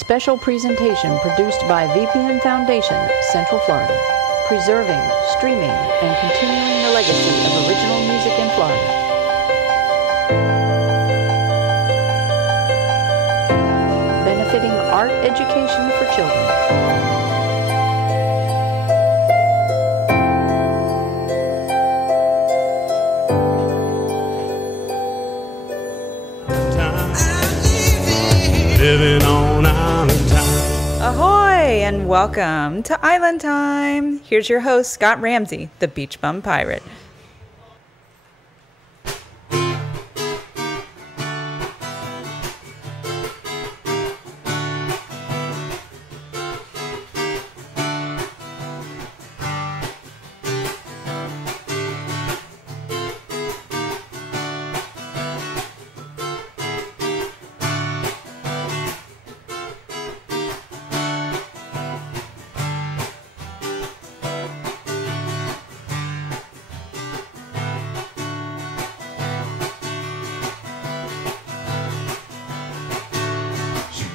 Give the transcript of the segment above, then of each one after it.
Special presentation produced by VPN Foundation, Central Florida. Preserving, streaming, and continuing the legacy of original music in Florida. Benefiting art education for children. Living on Island Time. Ahoy and welcome to Island Time. Here's your host, Scott Ramsey, the Beach Bum Pirate.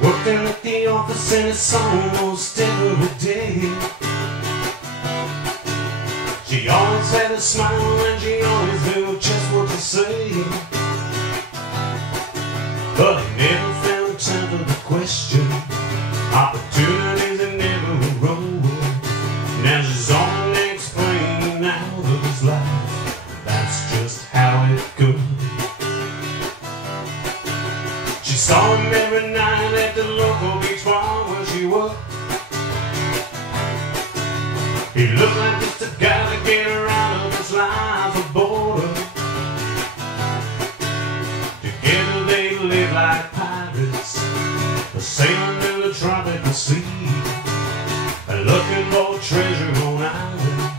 Working at the office and it's almost every day. She always had a smile and she always knew just what to say. But I never found time for the question. Opportunities that never arose. Now she's on the next plane out of his life. That's just how it goes. She saw him every night at the local beach bar where she worked. He looked like just a guy to get her out of his life of boredom. Together they lived like pirates, sailing through the tropical sea, looking for treasure on island.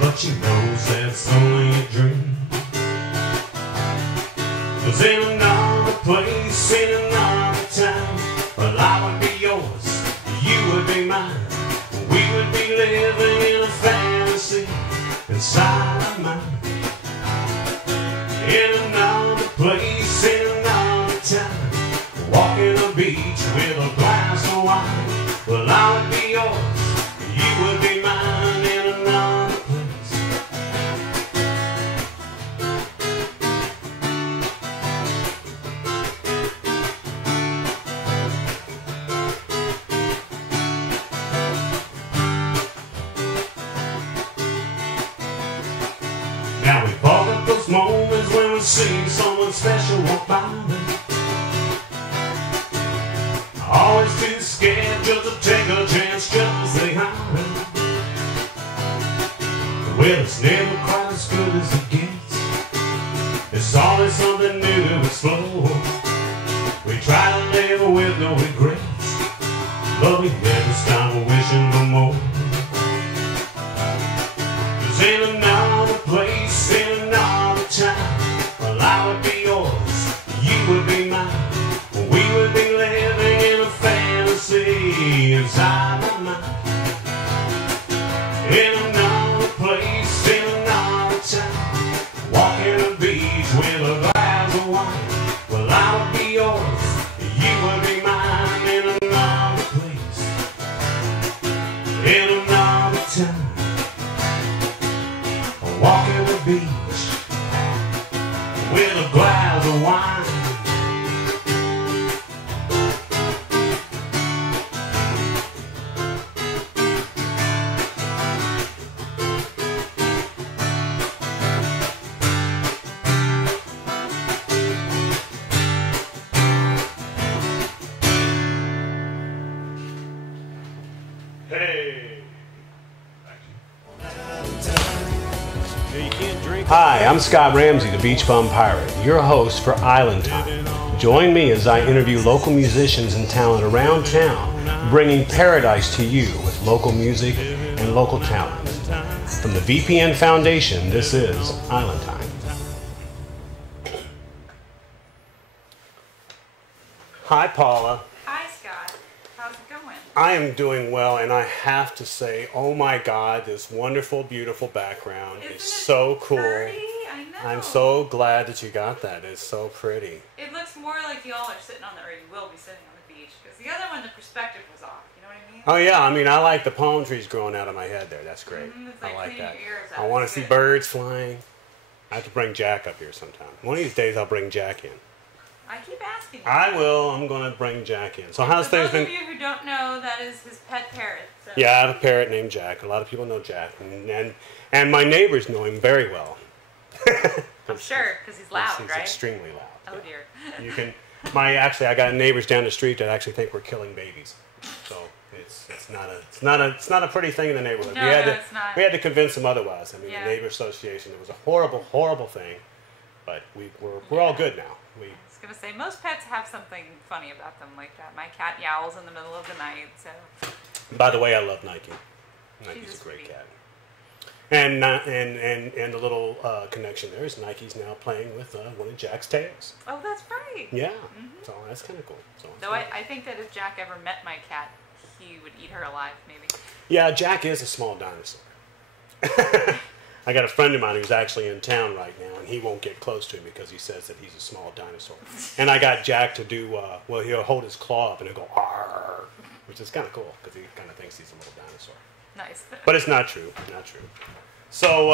But she knows that's only a dream. 'Cause in another place, in another town, well, I would be yours, you would be mine. We would be living in a fantasy inside our mind. In another place, in another town, walking the beach with a glass of wine. Well, I would be yours, you would be mine in another place. Now we bought up those moments when we see someone special walk by me. Always too scared just to take a chance, just to say hi. Well, it's never quite as good as it gets. It's always something new to explore. We try to live with no regrets, but we never stop wishing for more. 'Cause in another place, in another time, well, I would be yours, you would be mine. We would be living in a fantasy inside my mind. In another place, in another town, walking the beach with a glass of wine. Well, I would be yours, you would be mine. In another place, in another town, walking the beach with a glass of wine. Hey. Hi, I'm Scott Ramsey, the Beach Bum Pirate, your host for Island Time. Join me as I interview local musicians and talent around town, bringing paradise to you with local music and local talent. From the VPN Foundation, this is Island Time. Hi, Paula. Hi, Scott. How's it going? I am doing well, and I have to say, oh my God, this wonderful, beautiful background is so cool. Pretty? I know. I'm so glad that you got that. It's so pretty. It looks more like y'all are sitting on the, or you will be sitting on the beach. beach. Because the other one, the perspective was off. You know what I mean? Oh yeah, I mean I like the palm trees growing out of my head there. That's great. It's I like that. Your ears out. I want to see birds flying. I have to bring Jack up here sometime. One of these days I'll bring Jack in. I keep asking you. I will. I'm going to bring Jack in. So how's things been? For those of you who don't know, that is his pet parrot. So. Yeah, I have a parrot named Jack. A lot of people know Jack, and my neighbors know him very well. I'm sure, because he's loud, he's right? extremely loud. Oh yeah. dear. You can. I got neighbors down the street that actually think we're killing babies. So it's not a pretty thing in the neighborhood. No, it's not. We had to convince them otherwise. I mean, Yeah. the neighbor association. It was a horrible thing, but we're all good now. I was gonna say most pets have something funny about them like that. My cat yowls in the middle of the night. So. By the way, I love Nike. Nike's She's a great sweet. cat. And the little connection there is Nike's now playing with one of Jack's tails. Oh, that's right. Yeah, so that's kind of cool. So Though I think that if Jack ever met my cat, he would eat her alive, maybe. yeah, Jack is a small dinosaur. I got a friend of mine who's actually in town right now, and he won't get close to him because he says that he's a small dinosaur. And I got Jack to do, he'll hold his claw up and he'll go, "Arr," which is kind of cool because he kind of thinks he's a little dinosaur. Nice. But it's not true, not true. So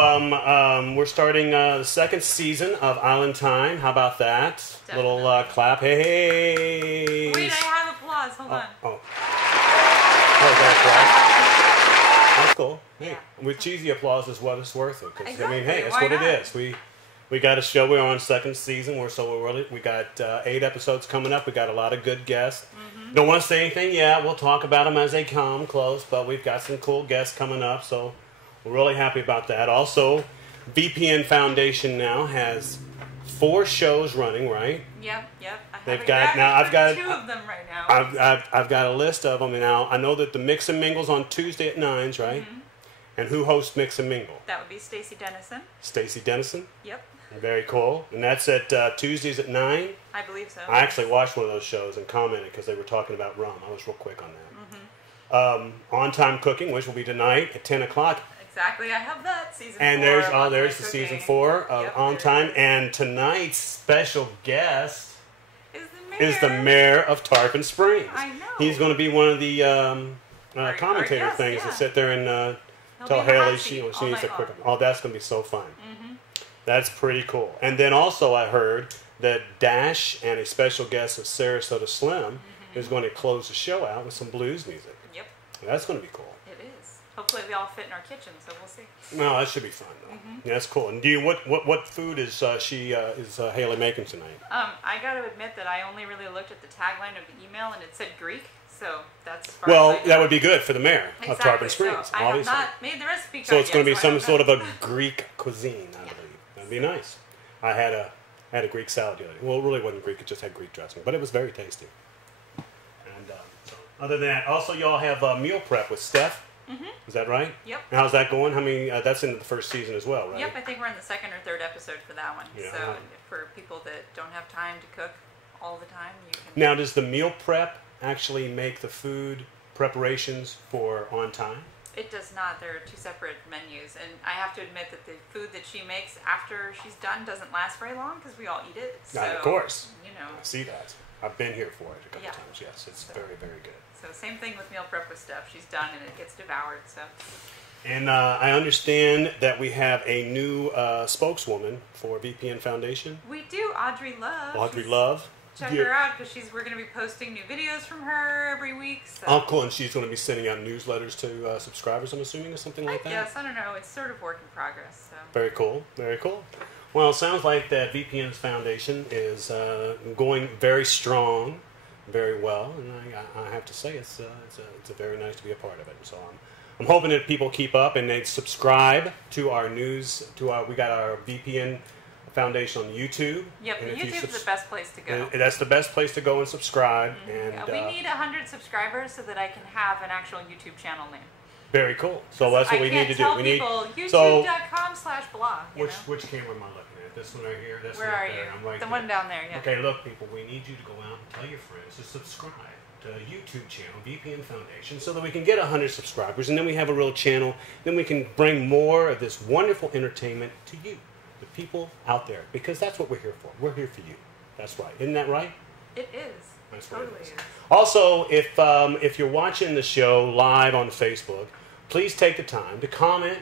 we're starting the second season of Island Time. How about that? Definitely. Little clap. Hey. Wait, I have applause. Hold on. Oh, is that applause? That's cool. Hey, Yeah. with cheesy applause is what it's worth it. 'Cause, I mean, hey, Exactly. that's Why what not? it is. We got a show. We're on second season. We got 8 episodes coming up. We got a lot of good guests. Don't want to say anything yet. We'll talk about them as they come close. But we've got some cool guests coming up, so we're really happy about that. Also, VPN Foundation now has 4 shows running. Right? Yep. They've got now. I've got 2 of them right now. I've got a list of them now. I know that the Mix and Mingle's on Tuesday at 9s, right? And who hosts Mix and Mingle? That would be Stacey Dennison. Stacey Dennison. Yep. Very cool. And that's at Tuesdays at 9. I believe so. I actually watched one of those shows and commented because they were talking about rum. I was real quick on that. On Time Cooking, which will be tonight at 10 o'clock. Exactly. I have that season 4. And there's the Cooking. season 4 of Yep, On there Time. it is. And tonight's special guest Is the mayor of Tarpon Springs. I know. He's going to be one of the commentator yes, things yeah. to sit there and He'll tell be in the hot Haley seat she all needs night to cook long. them. Oh, that's going to be so fun. That's pretty cool. And then also I heard that Dash and a special guest of Sarasota Slim is going to close the show out with some blues music. Yep. That's going to be cool. It is. Hopefully they all fit in our kitchen, so we'll see. No, that should be fun though. Yeah, that's cool. And do you what food is Haley making tonight? I got to admit that I only really looked at the tagline of the email and it said Greek, so that's as far Well, as I know. that would be good for the mayor of Exactly. Tarpon Springs, So I have obviously. not made the recipe card So it's going to yet, be so I some don't sort of know. a Greek cuisine, I believe. That'd be nice. I had a Greek salad the other day. Well, it really wasn't Greek; it just had Greek dressing, but it was very tasty. And so other than that, also y'all have meal prep with Steph. Is that right? Yep. And how's that going? How many? That's in the first season as well, right? Yep, I think we're in the 2nd or 3rd episode for that one. Yeah. So for people that don't have time to cook all the time, you can... Now, does the meal prep actually make the food preparations for On Time? It does not. There are 2 separate menus. And I have to admit that the food that she makes after she's done doesn't last very long because we all eat it. So, of course. You know. I see that. I've been here for it a couple Yeah. times. Yes, it's very, very good. So same thing with meal prep with Steph. She's done and it gets devoured. So And I understand that we have a new spokeswoman for VPN Foundation. we do. Audrey Love. Audrey She's- Love. Check Yeah. her out because we're going to be posting new videos from her every week. So. Oh, cool. And she's going to be sending out newsletters to subscribers, I'm assuming, or something like that? Yes, I don't know. It's sort of work in progress. So. Very cool. Very cool. Well, it sounds like that VPN's Foundation is going very strong, very well. And I have to say, it's very nice to be a part of it. So I'm hoping that people keep up and they subscribe to our news. We got our VPN Foundation on YouTube. Yep, And if you YouTube's the best place to go. That's the best place to go and subscribe. And Yeah, we need 100 subscribers so that I can have an actual YouTube channel name. very cool. So that's what we need to do. I We can't need tell people so youtube.com/blog. which camera am I looking at? This one right here. This Where one are right there. you? I'm right The there. one down there, yeah. Okay, look, people. We need you to go out and tell your friends to subscribe to the YouTube channel VPN Foundation so that we can get 100 subscribers, and then we have a real channel. Then we can bring more of this wonderful entertainment to you, the people out there, because that's what we're here for. We're here for you. That's right. Isn't that right? It is. That's what it Totally is. is. Also, if you're watching the show live on Facebook, please take the time to comment,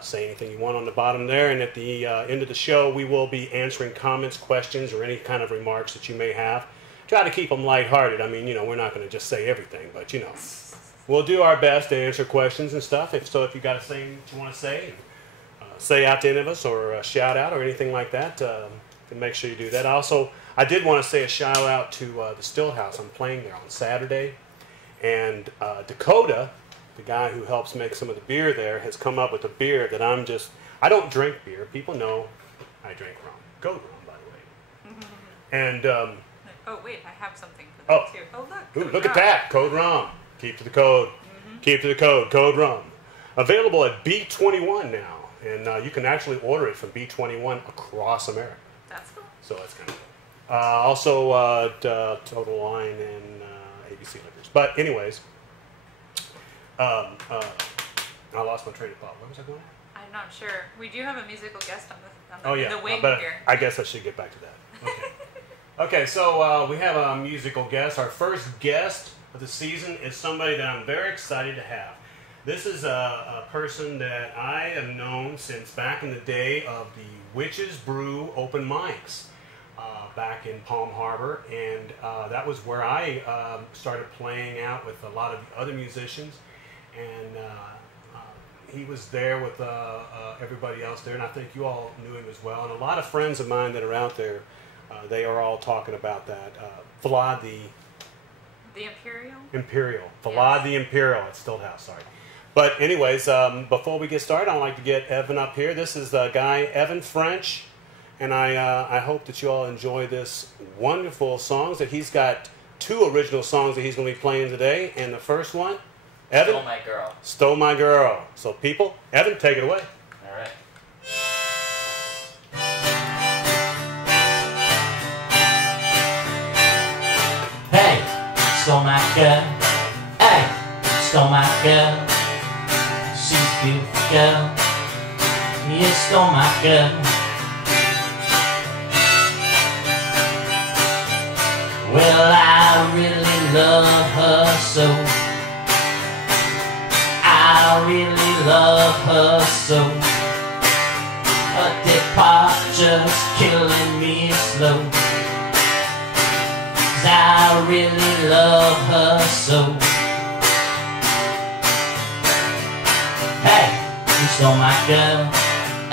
say anything you want on the bottom there, and at the end of the show, we will be answering comments, questions, or any kind of remarks that you may have. Try to keep them lighthearted. I mean, we're not going to just say everything, but we'll do our best to answer questions and stuff. If you got to say what you want to say, say out to any of us, or a shout out, or anything like that, then make sure you do that. Also, I did want to say a shout out to the Still House. I'm playing there on Saturday, and Dakota, the guy who helps make some of the beer there, has come up with a beer that I don't drink beer. People know I drink rum. Goat rum, by the way. And oh wait, I have something for that too. Oh look! Look at that, Code Rum. Keep to the code. Keep to the code. Code Rum. Available at B21 now, and you can actually order it from B21 across America. That's cool. So that's kind of cool. Also, Total Wine and ABC Liquors. But anyways, I lost my train of thought. Where was I going? I'm not sure. We do have a musical guest on the wing here. I guess I should get back to that. Okay. Okay, so we have a musical guest. Our first guest of the season is somebody that I'm very excited to have. This is a person that I have known since back in the day of the Witches Brew open mics back in Palm Harbor, and that was where I started playing out with a lot of the other musicians, and he was there with everybody else there, and I think you all knew him as well, and a lot of friends of mine that are out there, they are all talking about that. Vlad the Imperial? Imperial. Vlad Yes. the Imperial at Stillhouse, sorry. But anyways, before we get started, I'd like to get Evan up here. This is the guy, Evan French, and I hope that you all enjoy this wonderful songs. That he's got 2 original songs that he's going to be playing today, and the first one, Evan? Stole My Girl. Stole My Girl. So people, Evan, take it away. All right. Hey, stole my girl. Hey, stole my girl. She's a beautiful girl. You stole my girl. Well, I really love her so. I really love her so. Her departure's killing me slow. 'Cause I really love her so. Hey, you stole my girl.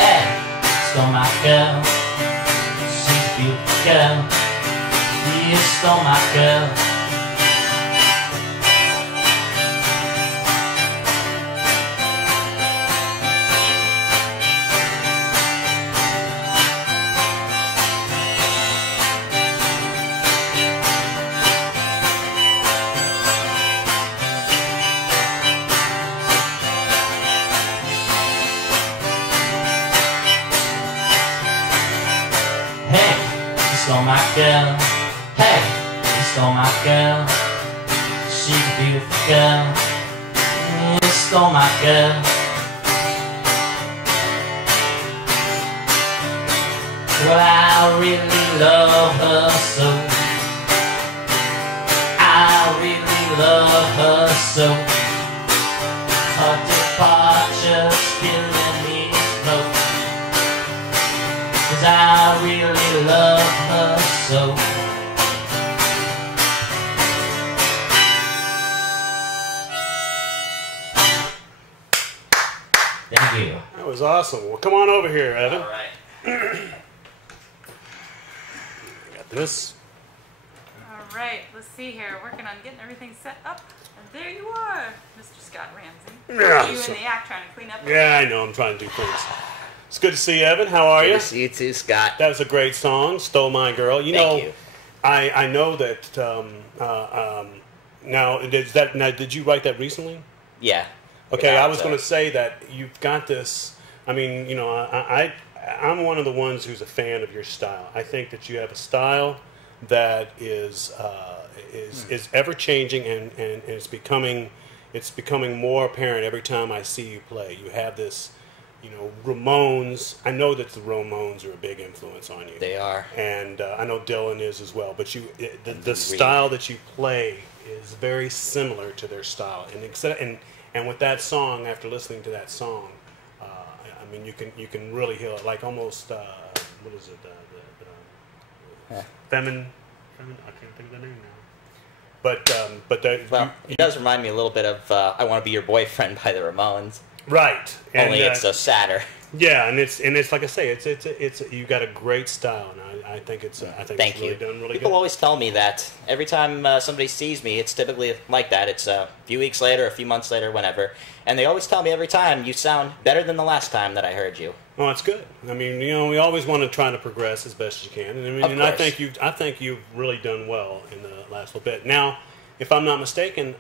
Hey, stole my girl. She's a beautiful girl. You stole my girl. Stole my girl. Hey, you stole my girl. She's a beautiful girl. You stole my girl. Well, I really love her so. I really love her so. Her departure's killing me slow. 'Cause I really love her so. Thank you. That was awesome. Well, come on over here, Evan. All right. Got this. All right, let's see here. Working on getting everything set up. And there you are, Mr. Scott Ramsey. Yeah, You so- in the act trying to clean up. Yeah, I know. I'm trying to do things. It's good to see you, Evan. How are Good you? to see you too, Scott. That was a great song, "Stole My Girl." You Thank know, you. I know that. Now, did you write that recently? Yeah. Okay, Without, I was going to say that you've got this. I mean, you know, I'm one of the ones who's a fan of your style. I think that you have a style that is ever changing and it's becoming more apparent every time I see you play. You have this you know, Ramones. I know that the Ramones are a big influence on you. They are. And I know Dylan is as well. But the style that you play is very similar to their style. And with that song, after listening to that song, I mean, you can really hear it, like almost what is it? Feminine. I can't think of the name now. But it does remind me a little bit of "I Want to Be Your Boyfriend" by the Ramones. Right. Only it's sadder. Yeah, and it's like I say, it's you got a great style, and I think it's Thank it's really you. done really People good. always tell me that every time somebody sees me, it's typically like that. It's a few weeks later, a few months later, whenever, and they always tell me every time, you sound better than the last time that I heard you. Well, that's good. I mean, you know, we always want to try to progress as best as you can, and Of I course. think you've really done well in the last little bit. Now, if I'm not mistaken,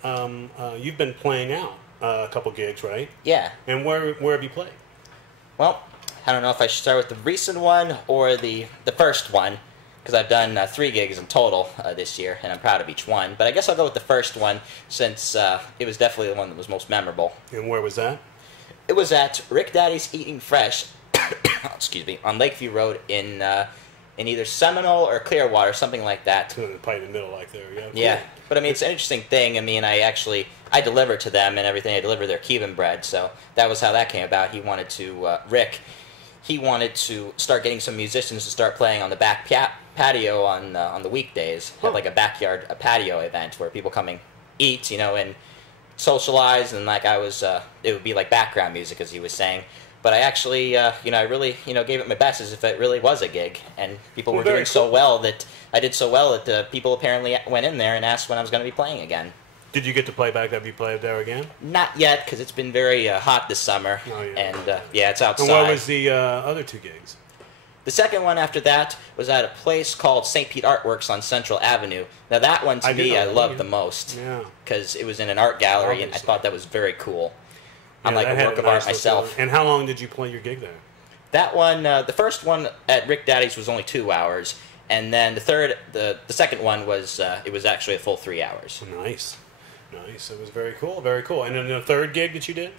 you've been playing out a couple gigs, right? Yeah. And where have you played? Well, I don't know if I should start with the recent one or the first one, because I've done 3 gigs in total this year, and I'm proud of each one. But I guess I'll go with the first one, since it was definitely the one that was most memorable. And where was that? It was at Rick Daddy's Eating Fresh, excuse me, on Lakeview Road in either Seminole or Clearwater, something like that. Probably in the middle, like there. Yeah. Cool. Yeah, but I mean, it's an interesting thing. I mean, I delivered to them and everything. I delivered their Cuban bread, so that was how that came about. He wanted to, Rick, he wanted to start getting some musicians to start playing on the back patio on the weekdays. Have like a backyard patio event where people come and eat, you know, and socialize, and like it would be like background music, as he was saying. But I actually, you know, I really, you know, gave it my best as if it really was a gig, and people were doing so well that I did so well that people apparently went in there and asked when I was going to be playing again. Did you get to play back? Have you played there again? Not yet, because it's been very hot this summer, and yeah, it's outside. And where was the other 2 gigs? The second one after that was at a place called St. Pete Artworks on Central Avenue. Now that one, to me, I loved the most, because it was in an art gallery, and I thought that was very cool. I'm like a work of art myself. And how long did you play your gig there? That one, the first one at Rick Daddy's was only 2 hours, and then the second one was it was actually a full 3 hours. Nice. It was very cool, very cool. And then the third gig that you did?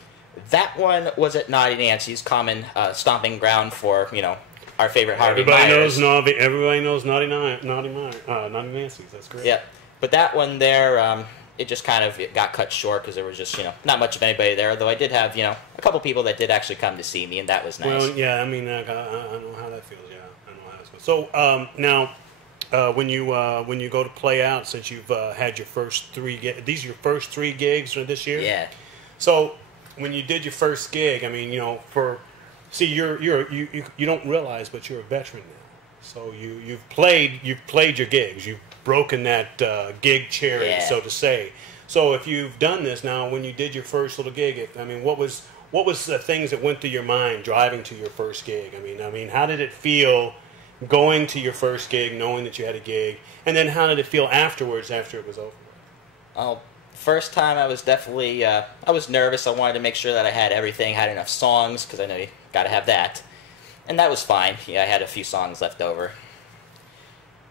That one was at Naughty Nancy's, common stomping ground for, you know, our favorite Harvey Myers. Everybody knows Naughty Nancy's. That's great. Yeah, but that one there, it just kind of got cut short because there was just, you know, not much of anybody there. Though I did have, you know, a couple people that did actually come to see me, and that was nice. Well, yeah, I mean, I know how that feels. Yeah, I know how that feels. So now, when you go to play out, since you've had your first 3 these are your first 3 gigs for this year. Yeah. So when you did your first gig, I mean, you know, you don't realize, but you're a veteran now. So you've played your gigs. You've broken that gig cherry, so to say. So if you've done this now, when you did your first little gig, what was the things that went through your mind driving to your first gig? I mean, how did it feel going to your first gig, knowing that you had a gig, and then how did it feel afterwards, after it was over? Oh, first time I was definitely I was nervous. I wanted to make sure that I had everything, had enough songs, because I know you got to have that. And that was fine. Yeah, I had a few songs left over.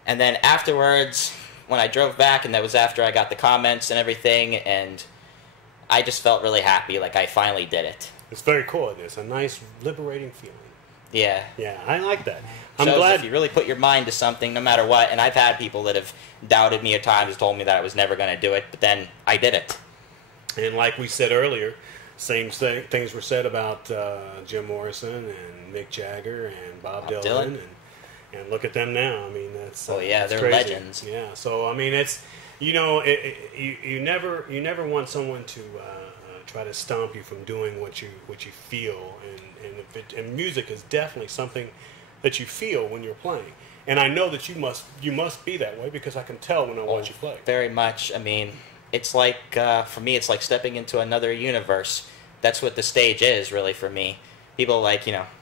And then afterwards, when I drove back, and that was after I got the comments and everything, and I just felt really happy, like I finally did it. It's very cool. It's a nice, liberating feeling. Yeah. Yeah, I like that. I'm Shows glad if you really put your mind to something, no matter what. And I've had people that have doubted me at times, told me that I was never going to do it, but then I did it. And like we said earlier, same things were said about Jim Morrison and Mick Jagger and Bob Dylan. And look at them now. I mean, that's they're crazy. legends. Yeah. So I mean, it's you never want someone to try to stomp you from doing what you feel, and music is definitely something that you feel when you're playing. And I know that you must be that way, because I can tell when I watch you play. Very much. I mean, it's like for me, it's like stepping into another universe. That's what the stage is, really, for me. People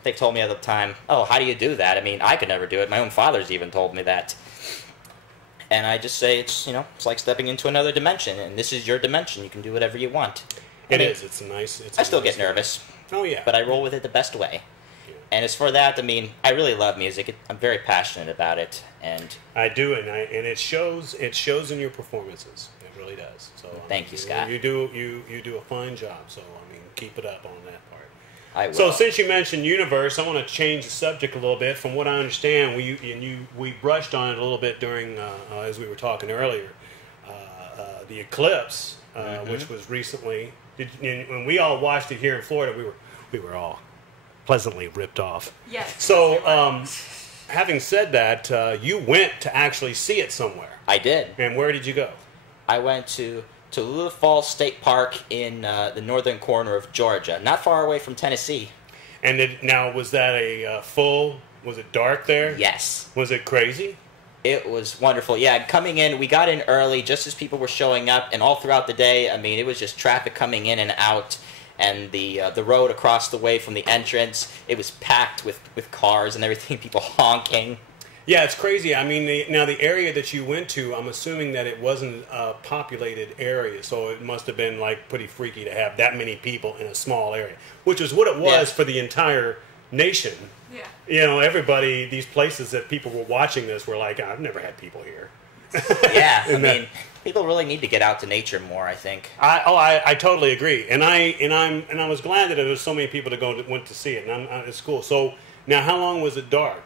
they've told me at the time, oh, how do you do that? I mean, I could never do it. My own father's even told me that. And I just say it's like stepping into another dimension, and this is your dimension. You can do whatever you want. It is. It's nice. I still get nervous. Oh yeah. But I roll with it the best way. Yeah. And as for that, I mean, I really love music. I'm very passionate about it, and I do, and it shows. It shows in your performances. It really does. So thank you, Scott. You do a fine job. So I mean, keep it up on that part. I will. So since you mentioned universe, I want to change the subject a little bit. From what I understand, we brushed on it a little bit during as we were talking earlier. The eclipse, which was recently, when we all watched it here in Florida, we were all pleasantly ripped off. Yes. So, having said that, you went to actually see it somewhere. I did. And where did you go? I went to Tallulah Falls State Park in the northern corner of Georgia, not far away from Tennessee. And was that a full? Was it dark there? Yes. Was it crazy? It was wonderful. Yeah, coming in, we got in early just as people were showing up, and all throughout the day, I mean, it was just traffic coming in and out, and the road across the way from the entrance, it was packed with cars and everything, people honking. Yeah, it's crazy. I mean, the area that you went to, I'm assuming that it wasn't a populated area, so it must have been like pretty freaky to have that many people in a small area, which is what it was for the entire nation. Yeah. You know, everybody, these places that people were watching this were like, I've never had people here. Yeah, I mean, people really need to get out to nature more, I think. I totally agree, and I was glad that there was so many people that went to see it, and it's cool. So now, how long was it dark?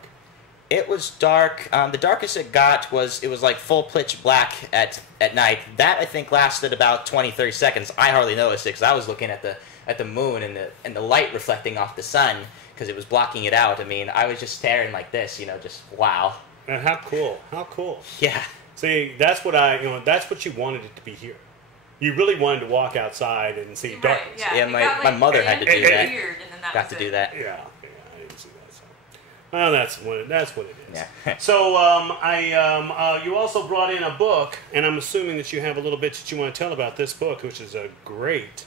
It was dark. The darkest it got was like full pitch black at night. That I think lasted about 20-30 seconds. I hardly noticed it because I was looking at the moon and the light reflecting off the sun because it was blocking it out. I mean, I was just staring like this, just wow. And how cool! How cool! Yeah. See, that's what that's what you wanted it to be here. You really wanted to walk outside and see darkness. Yeah, my mother had to do that. Weird, and then that Got was to do that. Yeah, I didn't see that. So. Well, that's what it is. Yeah. So, you also brought in a book, and I'm assuming that you have a little bit that you want to tell about this book, which is a great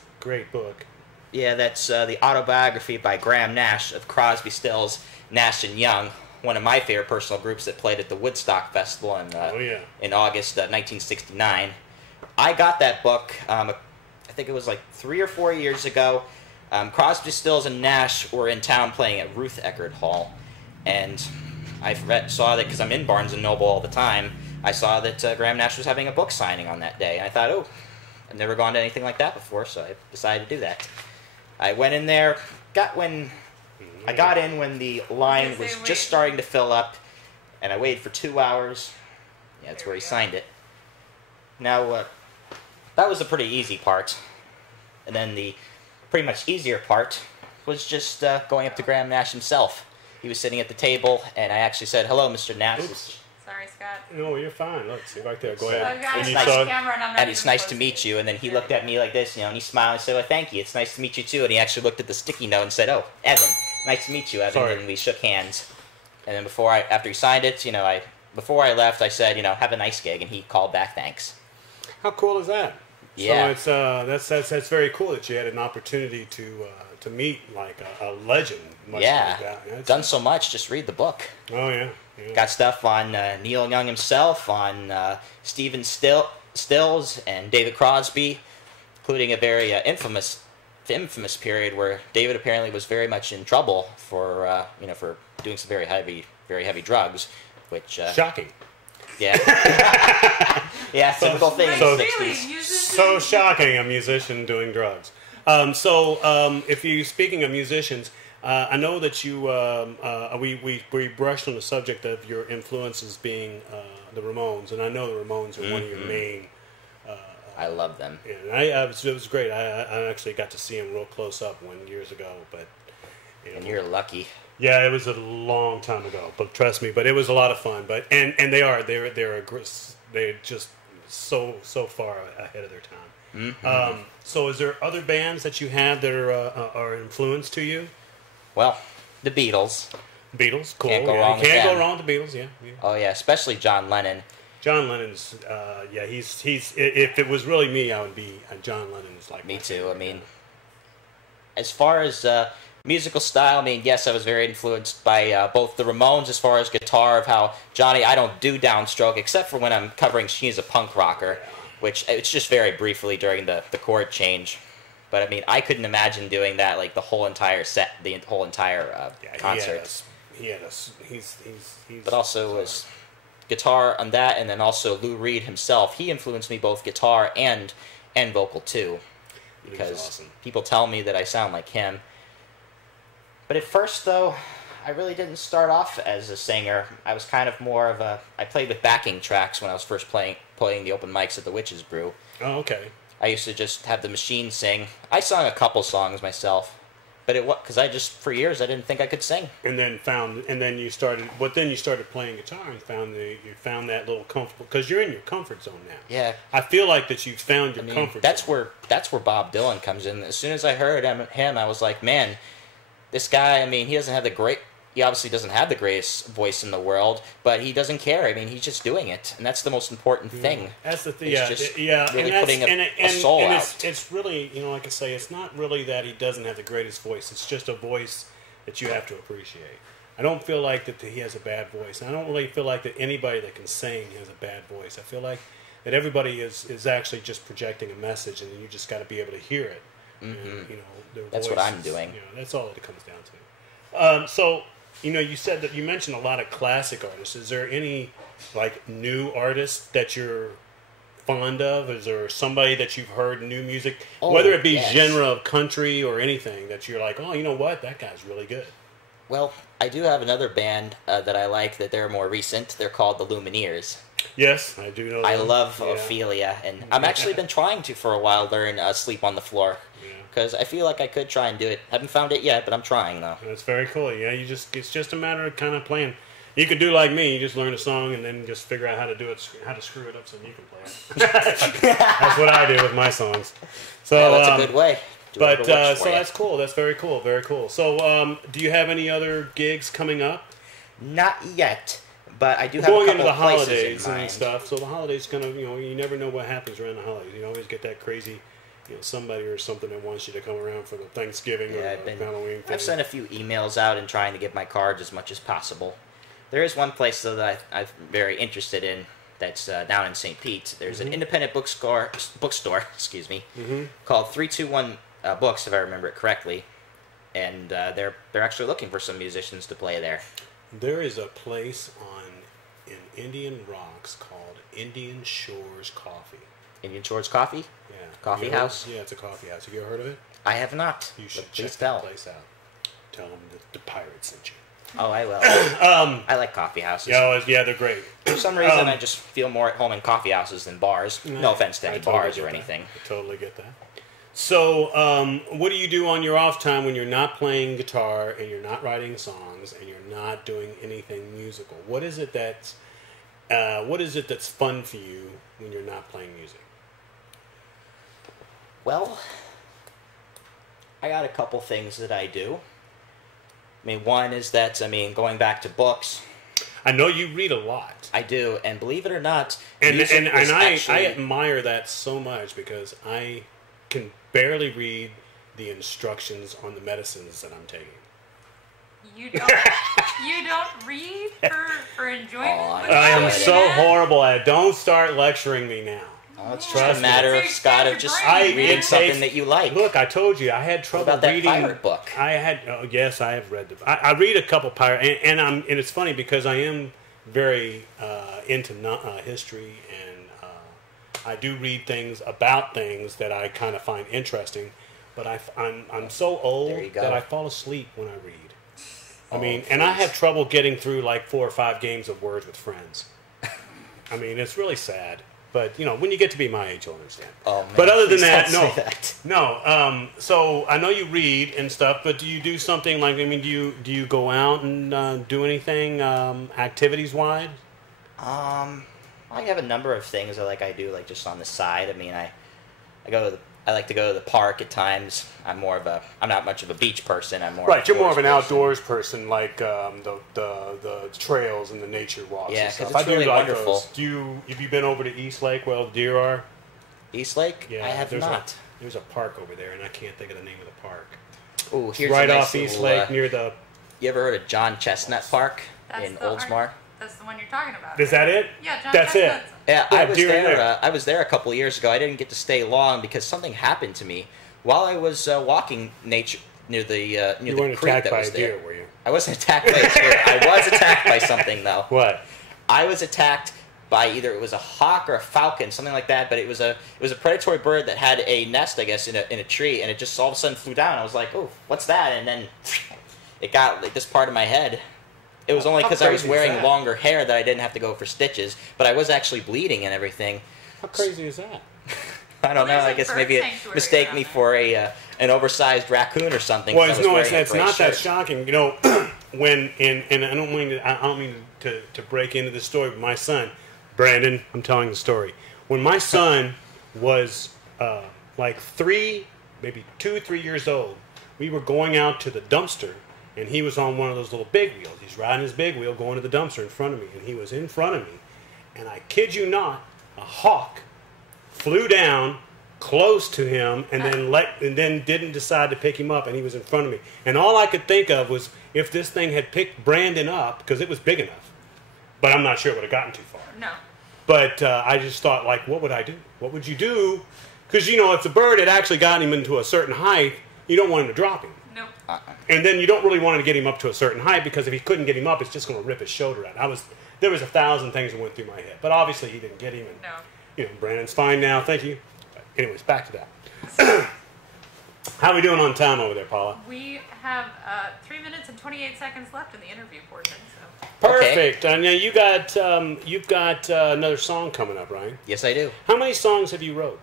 book. Yeah, that's the autobiography by Graham Nash of Crosby, Stills, Nash and Young, one of my favorite personal groups that played at the Woodstock Festival in August 1969. I got that book, I think it was like 3 or 4 years ago. Crosby, Stills, and Nash were in town playing at Ruth Eckerd Hall. And I saw that because I'm in Barnes & Noble all the time. I saw that Graham Nash was having a book signing on that day. And I thought, oh, I've never gone to anything like that before, so I decided to do that. I went in there, I got in when the line was just starting to fill up, and I waited for 2 hours. Yeah, that's where he signed it. Now, that was the pretty easy part. And then the pretty much easier part was just going up to Graham Nash himself. He was sitting at the table, and I actually said, "Hello, Mr. Nash." Sorry, Scott. No, you're fine. Look, see right there. Go ahead. And it's nice to meet you. And then he looked at me like this, and he smiled and said, "Well, thank you. It's nice to meet you too." And he actually looked at the sticky note and said, "Oh, Evan, nice to meet you, Evan." Sorry. And we shook hands. And then after he signed it, before I left, I said, "Have a nice gig," and he called back, "Thanks." How cool is that? Yeah. So it's that's very cool that you had an opportunity to meet like a legend. Much Yeah. like that. Done so much. Just read the book. Oh yeah. Got stuff on Neil Young himself, on Stephen Stills and David Crosby, including a very infamous period where David apparently was very much in trouble for doing some very heavy drugs, which shocking. Yeah. Yeah, typical thing in the 60s. So shocking, a musician doing drugs. Speaking of musicians, I know that you we brushed on the subject of your influences being the Ramones, and I know the Ramones are one of your main. I love them. Yeah, and it was great. I actually got to see them real close up years ago, but. And you're lucky. Yeah, it was a long time ago, but trust me. But it was a lot of fun. But and they're just so far ahead of their time. Mm-hmm. So, is there other bands that you have that are influence to you? Well, the Beatles. Beatles, cool. Can't go yeah. wrong with Can't them. go wrong with the Beatles. Yeah. Oh yeah, especially John Lennon. John Lennon's. He's. If it was really me, I would be. John Lennon's like. Me too. I mean, as far as musical style, I mean, yes, I was very influenced by both the Ramones as far as guitar, of how Johnny, I don't do downstroke except for when I'm covering She's a Punk Rocker, which it's just very briefly during the chord change. But I mean, I couldn't imagine doing that like the whole entire set, the whole entire concert. But also was guitar on that, and then also Lou Reed himself. He influenced me both guitar and vocal too, because awesome. people tell me that I sound like him. But at first, though, I really didn't start off as a singer. I was kind of more of a... I played with backing tracks when I was first playing the open mics at the Witch's Brew. Oh, okay. I used to just have the machine sing. I sung a couple songs myself, but because for years I didn't think I could sing. And then you started playing guitar and you found that little comfortable, because you're in your comfort zone now. Yeah. I feel like that you've found your comfort zone. That's where Bob Dylan comes in. As soon as I heard him, I was like, man, this guy, he obviously doesn't have the greatest voice in the world, but he doesn't care. I mean, he's just doing it, and that's the most important thing. That's the thing. Really putting a soul out. It's really, like I say, it's not really that he doesn't have the greatest voice. It's just a voice that you have to appreciate. I don't feel like that he has a bad voice. I don't really feel like that anybody that can sing has a bad voice. I feel like that everybody is actually just projecting a message, and you just got to be able to hear it. Mm-hmm. And, that's what I'm doing. That's all it comes down to. So. You said that you mentioned a lot of classic artists. Is there any, new artists that you're fond of? Is there somebody that you've heard new music, whether it be genre of country or anything, that you're like, oh, you know what, that guy's really good? Well, I do have another band that I like that they're more recent. They're called the Lumineers. Yes, I do know that. I love Ophelia, and I've actually been trying to for a while learn Sleep on the Floor. Because I feel like I could try and do it. Haven't found it yet, but I'm trying though. That's very cool. Yeah, it's just a matter of kind of playing. You could do like me. You just learn a song and then just figure out how to do it, how to screw it up so you can play it. That's what I do with my songs. So that's a good way. That's cool. That's very cool. Very cool. So do you have any other gigs coming up? Not yet. But I do have going a couple into the of places holidays in mind. And stuff. So the holidays kind of, you never know what happens around the holidays. You always get that crazy, somebody or something that wants you to come around for the Thanksgiving or Halloween thing. I've sent a few emails out and trying to get my cards as much as possible. There is one place, though, that I'm very interested in that's down in St. Pete. There's an independent bookstore, called 321 Books, if I remember it correctly. And they're actually looking for some musicians to play there. There is a place in Indian Rocks called Indian Shores Coffee. Indian Shores Coffee? Yeah. House? Yeah, it's a coffee house. Have you ever heard of it? I have not. You should check that place out. Tell them the pirate sent you. Oh, I will. I like coffee houses. Yeah, they're great. For some reason, I just feel more at home in coffee houses than bars. No offense to any bars or anything. I totally get that. So, what do you do on your off time when you're not playing guitar and you're not writing songs and you're not doing anything musical? What is it that's fun for you when you're not playing music? Well, I got a couple things that I do. I mean, one is that, going back to books. I know you read a lot. I do, and believe it or not, I admire that so much because I can barely read the instructions on the medicines that I'm taking. You don't read for enjoyment? I am so horrible at it. Don't start lecturing me now. Oh, it's just a matter of, Scott, of just reading something that you like. Look, I told you, I had trouble reading. That pirate book? Yes, I have read I read a couple pirate, and it's funny because I am very into history, and I do read things about things that I kind of find interesting. But I'm so old that I fall asleep when I read. And I have trouble getting through like 4 or 5 games of Words with friends. It's really sad. But, when you get to be my age, you'll understand. Oh, man, but other than that, so I know you read and stuff, but do you do something like, do you go out and do anything activities-wise? I have a number of things I do, just on the side. I like to go to the park at times. I'm not much of a beach person. I'm more right. You're more of an outdoors person, like the trails and the nature walks. Yeah, and stuff. because it's really wonderful. Have you been over to East Lake where the deer are? East Lake? Yeah, I have not. There's a park over there, and I can't think of the name of the park. Oh, here's right a nice off East Lake near the. You ever heard of John Chestnut Park in Oldsmar? That's the one you're talking about. Is that it? Yeah, John That's Chestnut's. it. Yeah, I was there a couple of years ago. I didn't get to stay long because something happened to me while I was walking near the You weren't creek attacked that by was a deer, there. were you? I wasn't attacked by a deer. I was attacked by something though. What? I was attacked by either it was a hawk or a falcon, something like that. But it was a predatory bird that had a nest, I guess, in a tree, and it just all of a sudden flew down. I was like, oh, what's that? And then it got like this part of my head. It was only because I was wearing longer hair that I didn't have to go for stitches, but I was actually bleeding and everything. How crazy is that? I don't know. I guess maybe it mistake me for an oversized raccoon or something. Well, it's not that shocking. You know, when and I don't mean to break into the story, but my son, Brandon, I'm telling the story. When my son was like 3, maybe 2, 3 years old, we were going out to the dumpster, and he was on one of those little big wheels. He's riding his big wheel going to the dumpster in front of me, and he was in front of me, and I kid you not, a hawk flew down close to him and then didn't decide to pick him up, and he was in front of me. And all I could think of was if this thing had picked Brandon up, because it was big enough. But I'm not sure it would have gotten too far. No. But I just thought, like, what would I do? What would you do? Because, you know, if the bird had actually gotten him into a certain height, you don't want him to drop him. Nope. And then you don't really want to get him up to a certain height, because if he couldn't get him up, it's just going to rip his shoulder out. There was 1,000 things that went through my head. But obviously he didn't get him. And, no. You know, Brandon's fine now. Thank you. But anyways, back to that. How are we doing on time over there, Paula? We have 3 minutes and 28 seconds left in the interview portion. So. Perfect. Okay. Now you've got another song coming up, right? Yes, I do. How many songs have you wrote?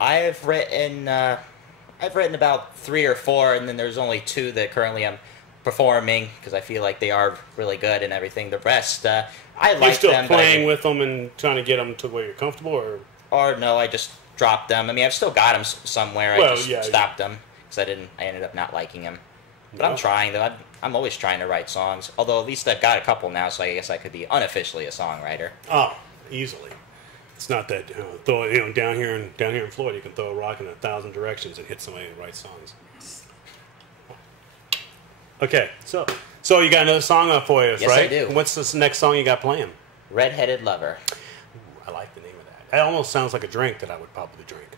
I've written about 3 or 4, and then there's only 2 that currently I'm performing because I feel like they are really good and everything. The rest, I like them. You're still playing with them and trying to get them to where you're comfortable, or no? I just dropped them. I mean, I've still got them somewhere. I just stopped them because I ended up not liking them. But I'm trying though. I'm always trying to write songs. Although at least I've got a couple now, so I guess I could be unofficially a songwriter. Oh, easily. It's not that down here in Florida, you can throw a rock in 1,000 directions and hit somebody and write songs. Okay, so you got another song up for us, yes, right? Yes, I do. What's this next song you got playing? Redheaded Lover. Ooh, I like the name of that. It almost sounds like a drink that I would probably drink.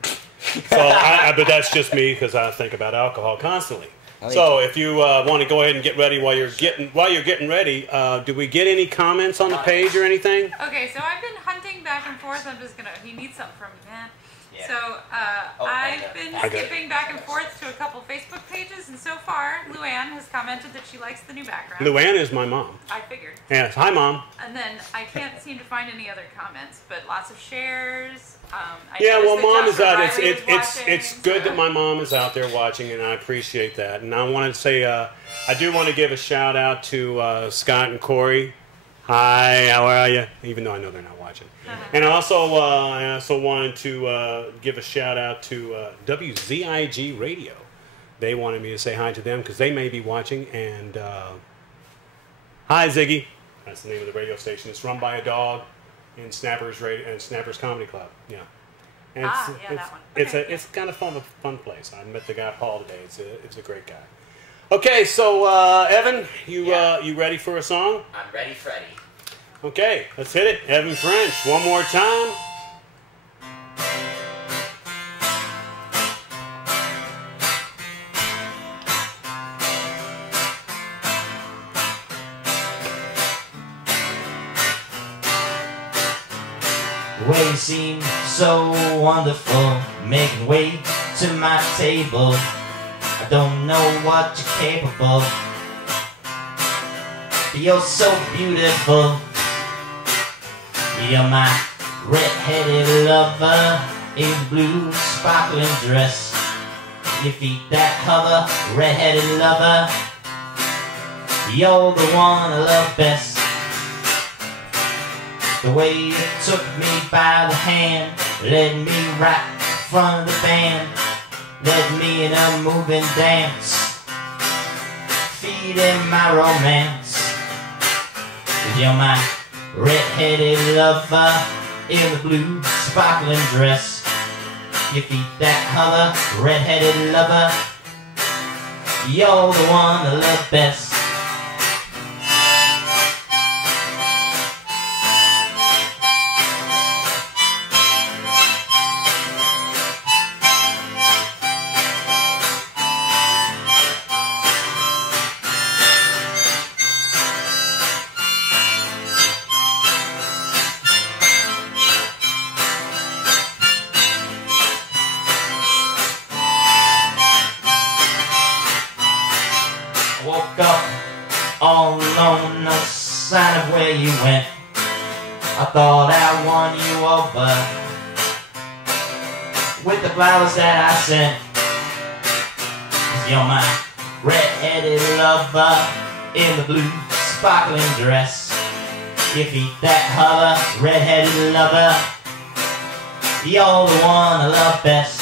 But that's just me because I think about alcohol constantly. So if you want to go ahead and get ready while you're getting ready, do we get any comments on the page or anything? Okay, so I've been hunting back and forth. He needs something from me, man. Yeah. So I've been skipping back and forth to a couple Facebook pages, and so far, Luann has commented that she likes the new background. Luann is my mom. I figured. Yes, hi, Mom. And then I can't seem to find any other comments, but lots of shares. Mom is out. It's good that my mom is out there watching, and I appreciate that. And I want to say, I do want to give a shout out to Scott and Corey. Hi, how are you? Even though I know they're not watching. And I also wanted to give a shout out to WZIG Radio. They wanted me to say hi to them because they may be watching. And hi, Ziggy. That's the name of the radio station. It's run by a dog in Snappers Comedy Club. Yeah. And that one. It's kind of fun place. I met the guy Paul today. It's a great guy. Okay, so Evan, you ready for a song? I'm ready, Freddie. Okay, let's hit it. Evan French, one more time. The way you seem so wonderful, making way to my table. I don't know what you're capable, but you're so beautiful. You're my red-headed lover in a blue sparkling dress. Your feet that hover, red-headed lover, you're the one I love best. The way you took me by the hand, led me right in front of the band, led me in a moving dance, feeding my romance. 'Cause you're my red-headed lover in the blue sparkling dress. Your feet that hover, red-headed lover, you're the one I love best. Woke up where you went. I thought I won you over with the flowers that I sent. 'Cause you're my red-headed lover in the blue sparkling dress. Your feet that hover, red-headed lover, you're the one I love best.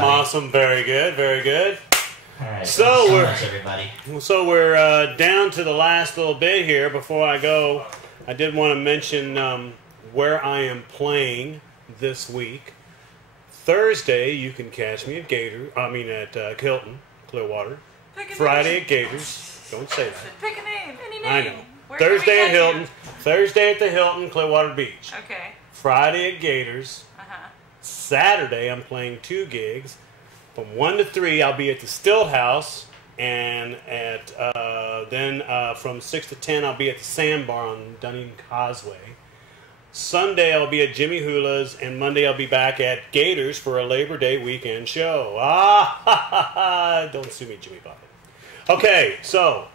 Awesome, very good, very good. All right, so much, everybody. So we're down to the last little bit here. Before I go, I did want to mention where I am playing this week. Thursday, you can catch me at at Hilton, Clearwater. Friday at Gators. Don't say that. Pick a name, any name. I know. Where Thursday at Hilton. Thursday at the Hilton, Clearwater Beach. Okay. Friday at Gators. Saturday, I'm playing 2 gigs. From 1 to 3, I'll be at the Still House, and then from 6 to 10, I'll be at the Sandbar on Dunedin Causeway. Sunday, I'll be at Jimmy Hula's, and Monday, I'll be back at Gators for a Labor Day weekend show. Don't sue me, Jimmy Bob. Okay, so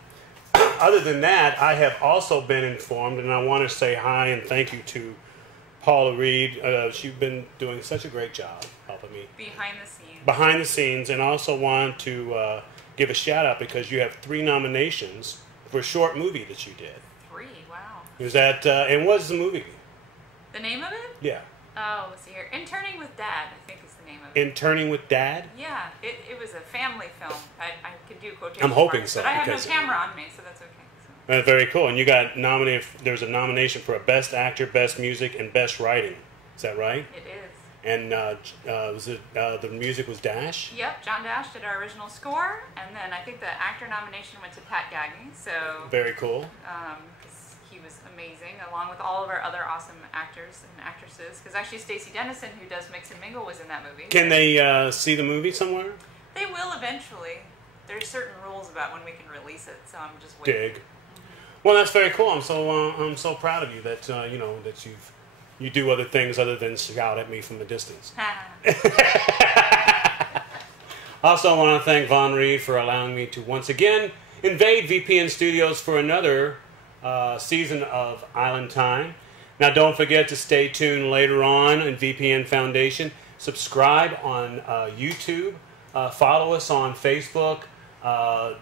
other than that, I have also been informed, and I want to say hi and thank you to Paula Reed. She's been doing such a great job helping me behind the scenes, and also want to give a shout out because you have 3 nominations for a short movie that you did. 3, wow. Is that and what is the movie? The name of it? Yeah. Oh, let's see here. Interning with Dad, I think is the name of it. Interning with Dad? Yeah, it was a family film. I could do quotation I'm hoping marks, so, but I have no because- camera on me, so that's okay. Very cool. And you got nominated. There's a nomination for a Best Actor, Best Music, and Best Writing. Is that right? It is. And was it the music was Dash? Yep, John Dash did our original score, and then I think the actor nomination went to Pat Gaggy. So very cool. Because he was amazing, along with all of our other awesome actors and actresses. Because actually, Stacey Dennison, who does Mix and Mingle, was in that movie. Can they see the movie somewhere? They will eventually. There's certain rules about when we can release it, so I'm just waiting. Dig. Well, that's very cool. I'm so proud of you that that you do other things other than shout at me from a distance. Also, I want to thank Von Reed for allowing me to once again invade VPN Studios for another season of Island Time. Now, don't forget to stay tuned later on in VPN Foundation. Subscribe on YouTube. Follow us on Facebook.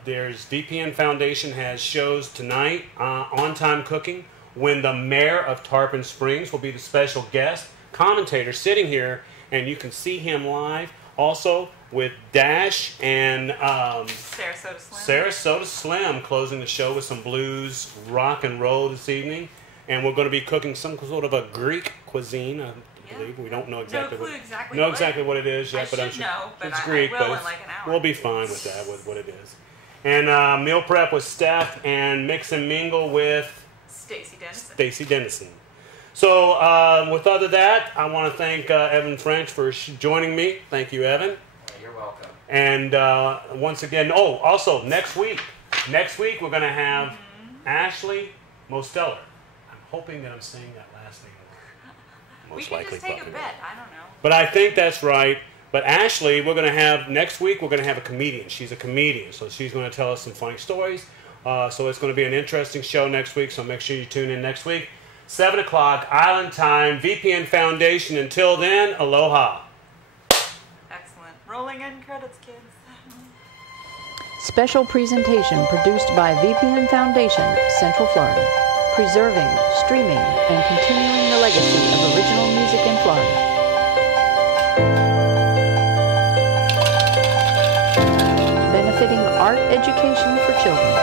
There's VPN Foundation has shows tonight, On Time Cooking, when the mayor of Tarpon Springs will be the special guest commentator sitting here, and you can see him live. Also with Dash and Sarasota Slim closing the show with some blues rock and roll this evening, and we're going to be cooking some sort of a Greek cuisine. I believe we don't know exactly what it is yet, but I'm sure it's Greek. But we'll be fine with that, with what it is. And meal prep with Steph, and mix and mingle with Stacey Dennison. So with other that, I want to thank Evan French for joining me. Thank you, Evan. You're welcome. And once again, also next week we're going to have Ashley Mosteller. I'm hoping that I'm saying that last name. We can just take a bet. I don't know. But I think that's right. But Ashley, next week, we're going to have a comedian. She's a comedian, so she's going to tell us some funny stories. So it's going to be an interesting show next week, so make sure you tune in next week. 7 o'clock, Island Time, VPN Foundation. Until then, aloha. Excellent. Rolling in credits, kids. Special presentation produced by VPN Foundation, Central Florida. Preserving, streaming, and continuing the legacy of original music in Florida. Benefiting art education for children.